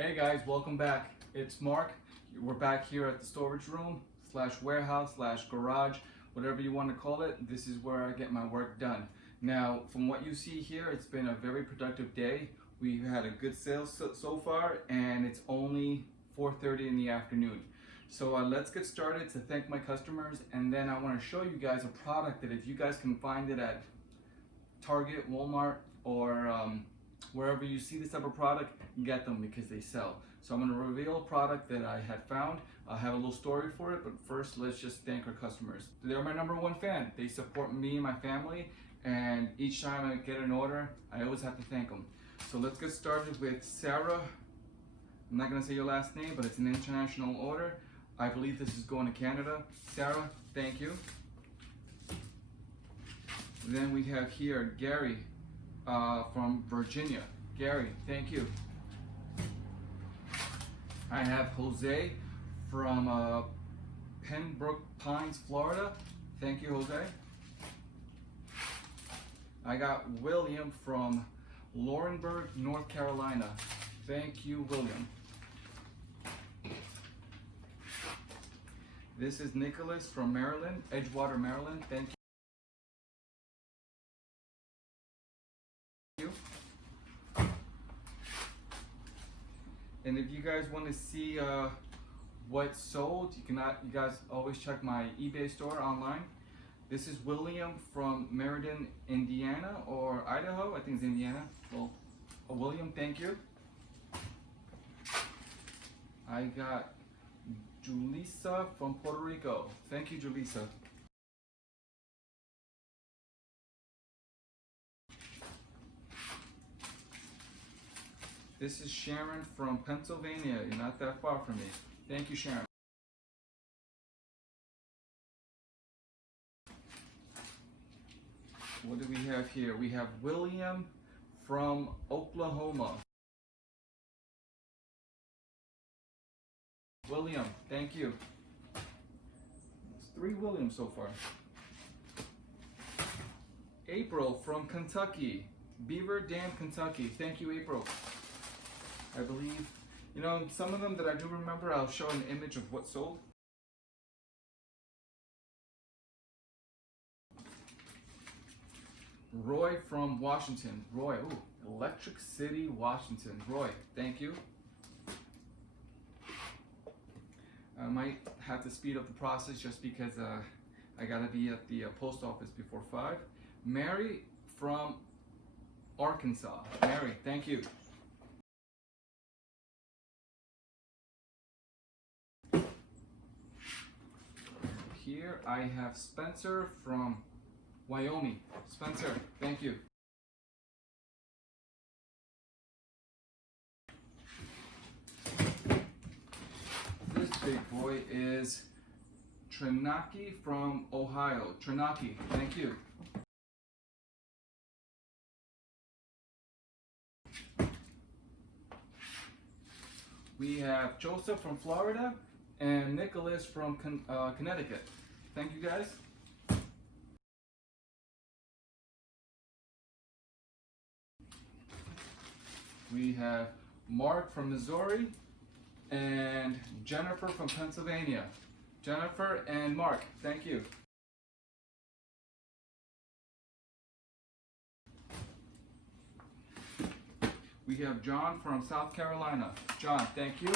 Hey guys, welcome back. It's Mark. We're back here at the storage room / warehouse / garage, whatever you want to call it. This is where I get my work done. Now, from what you see here, it's been a very productive day. We've had a good sales so far, and it's only 4:30 in the afternoon. So let's get started to thank my customers, and then I want to show you guys a product that if you guys can find it at Target, Walmart, or wherever you see this type of product, get them because they sell. So I'm going to reveal a product that I had found. I have a little story for it, but first let's just thank our customers. They're my #1 fan. They support me and my family, and each time I get an order, I always have to thank them. So let's get started with Sarah. I'm not going to say your last name, but it's an international order. I believe this is going to Canada. Sarah, thank you. Then we have here Gary from Virginia. Gary, thank you. I have Jose from Pembroke Pines, Florida. Thank you, Jose. I got William from Laurinburg, North Carolina. Thank you, William. This is Nicholas from Maryland, Edgewater, Maryland. Thank you. And if you guys want to see what's sold, you guys always check my eBay store online. This is William from Meriden, Indiana, or Idaho. I think it's Indiana. Well, William, thank you. I got Julissa from Puerto Rico. Thank you, Julissa. This is Sharon from Pennsylvania. You're not that far from me. Thank you, Sharon. What do we have here? We have William from Oklahoma. William, thank you. It's 3 Williams so far. April from Kentucky. Beaver Dam, Kentucky. Thank you, April. I believe, some of them that I do remember, I'll show an image of what sold. Roy from Washington. Roy, Electric City, Washington. Roy, thank you. I might have to speed up the process just because I gotta be at the post office before 5. Mary from Arkansas. Mary, thank you. Here I have Spencer from Wyoming. Spencer, thank you. This big boy is Trinaki from Ohio. Trinaki, thank you. We have Joseph from Florida and Nicholas from Connecticut. Thank you, guys. We have Mark from Missouri and Jennifer from Pennsylvania. Jennifer and Mark, thank you. We have John from South Carolina. John, thank you.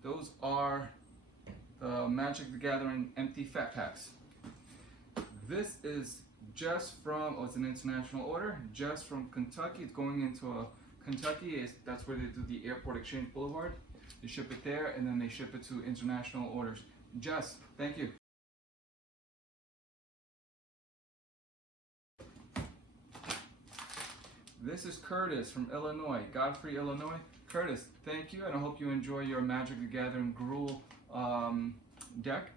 Those are the Magic the Gathering empty fat packs. This is just from, it's an international order, just from Kentucky. It's going into Kentucky. That's where they do the Airport Exchange Boulevard. They ship it there, and then they ship it to international orders. Just, thank you. This is Curtis from Illinois, Godfrey, Illinois. Curtis, thank you, and I hope you enjoy your Magic the Gathering Gruul deck.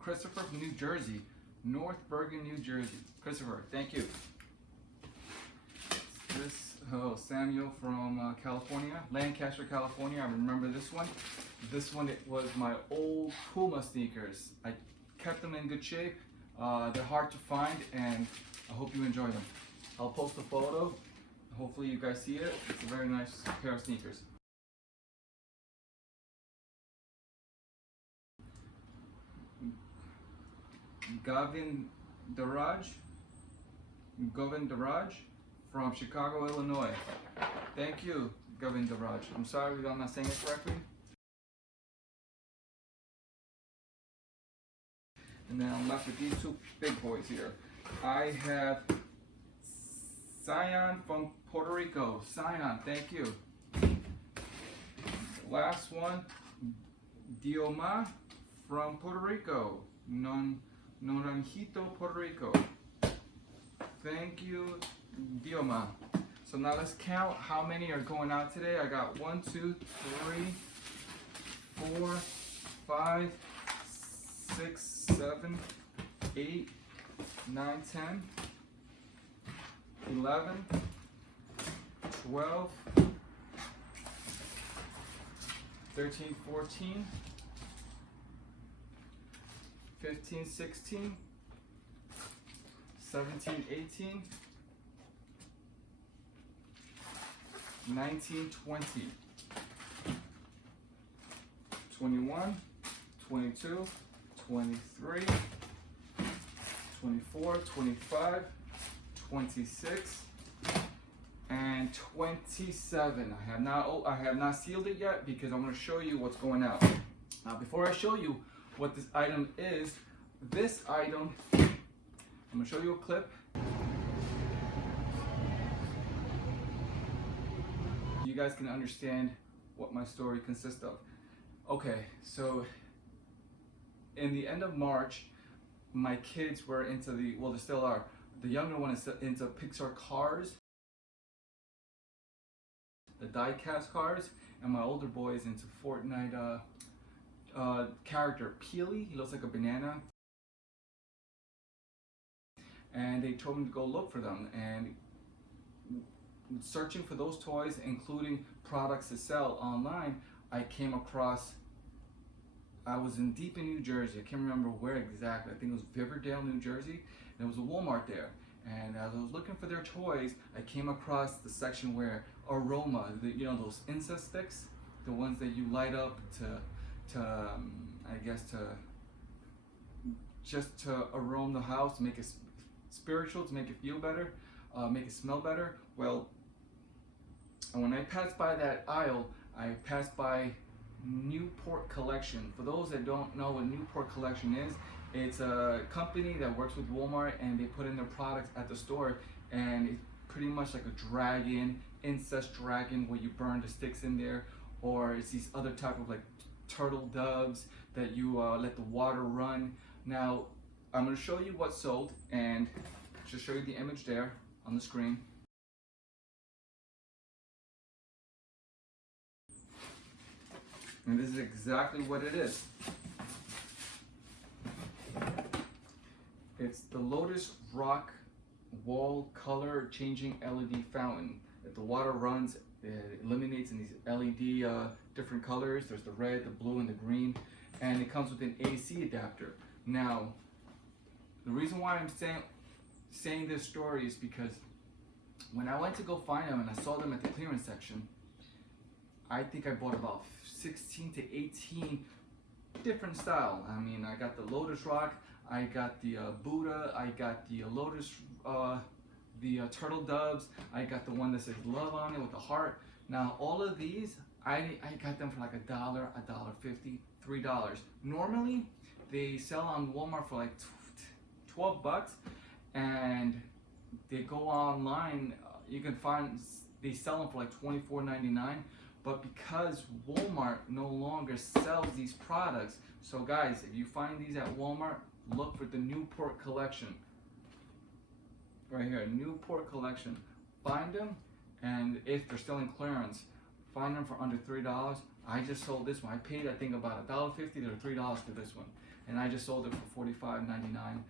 Christopher from New Jersey, North Bergen, New Jersey. Christopher, thank you. Samuel from California, Lancaster, California. I remember this one. This one, it was my old Puma sneakers. I kept them in good shape. They're hard to find, and I hope you enjoy them. I'll post a photo. Hopefully you guys see it. It's a very nice pair of sneakers. Govindaraj from Chicago, Illinois. Thank you, Govindaraj. I'm sorry if I'm not saying it correctly. And then I'm left with these two big boys here. I have Sion from Puerto Rico. Sion, thank you. Last one, Dioma from Puerto Rico. Naranjito, Puerto Rico. Thank you, Dioma. So now let's count how many are going out today. I got 1, 2, 3, 4, 5, 6, 7, 8, 9, 10, 11, 12, 13, 14, 15, 16, 17, 18, 19, 20, 21, 22, 23, 24, 25, 26, and 27. I have not sealed it yet because I'm going to show you what's going out. Now, before I show you what this item is, this item, I'm going to show you a clip. You guys can understand what my story consists of. Okay, so in the end of March, my kids were into they still are. The younger one is into Pixar cars, the die-cast cars, and my older boy is into Fortnite character Peely. He looks like a banana. And they told me to go look for them, and searching for those toys, including products to sell online, I came across, I was deep in New Jersey. I can't remember where exactly. I think it was Riverdale, New Jersey. And there was a Walmart there. And as I was looking for their toys, I came across the section where aroma, those incense sticks, the ones that you light up just to aroma the house, to make it spiritual, to make it feel better, make it smell better. Well, and when I passed by that aisle, I passed by Newport Collection. For those that don't know what Newport Collection is, it's a company that works with Walmart, and they put in their products at the store, and it's pretty much like a dragon, incest dragon, where you burn the sticks in there, or it's these other type of like turtle doves that you let the water run. Now, I'm going to show you what's sold, and just show you the image there on the screen. And this is exactly what it is. It's the Lotus Rock wall color changing LED fountain. If the water runs, it illuminates in these LED different colors. There's the red, the blue, and the green. And it comes with an AC adapter. Now, the reason why I'm saying this story is because when I went to go find them and I saw them at the clearance section, I think I bought about 16 to 18 different style. I mean, I got the Lotus Rock, I got the Buddha, I got the Lotus, the turtle doves, I got the one that says love on it with the heart. Now, all of these, I got them for like $1, $1.50, $3. Normally, they sell on Walmart for like 12 bucks, and they go online, you can find, they sell them for like $24.99. But because Walmart no longer sells these products, so guys, if you find these at Walmart, look for the Newport Collection. Right here, Newport Collection. Find them, and if they're still in clearance, find them for under $3. I just sold this one. I paid, I think, about $1.50 or $3 for this one. And I just sold it for $45.99,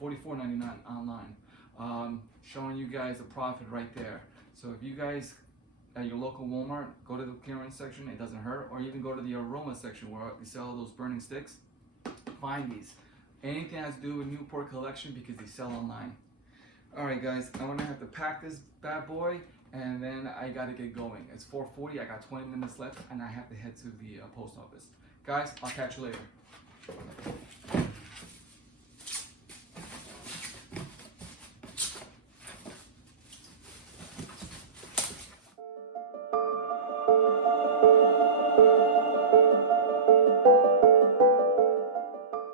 $44.99 online. Showing you guys the profit right there. So if you guys at your local Walmart, go to the clearance section, it doesn't hurt, or even go to the aroma section where they sell those burning sticks. Find these. Anything that has to do with Newport collection because they sell online. Alright guys, I'm gonna have to pack this bad boy and then I gotta get going. It's 4:40, I got 20 minutes left and I have to head to the post office. Guys, I'll catch you later.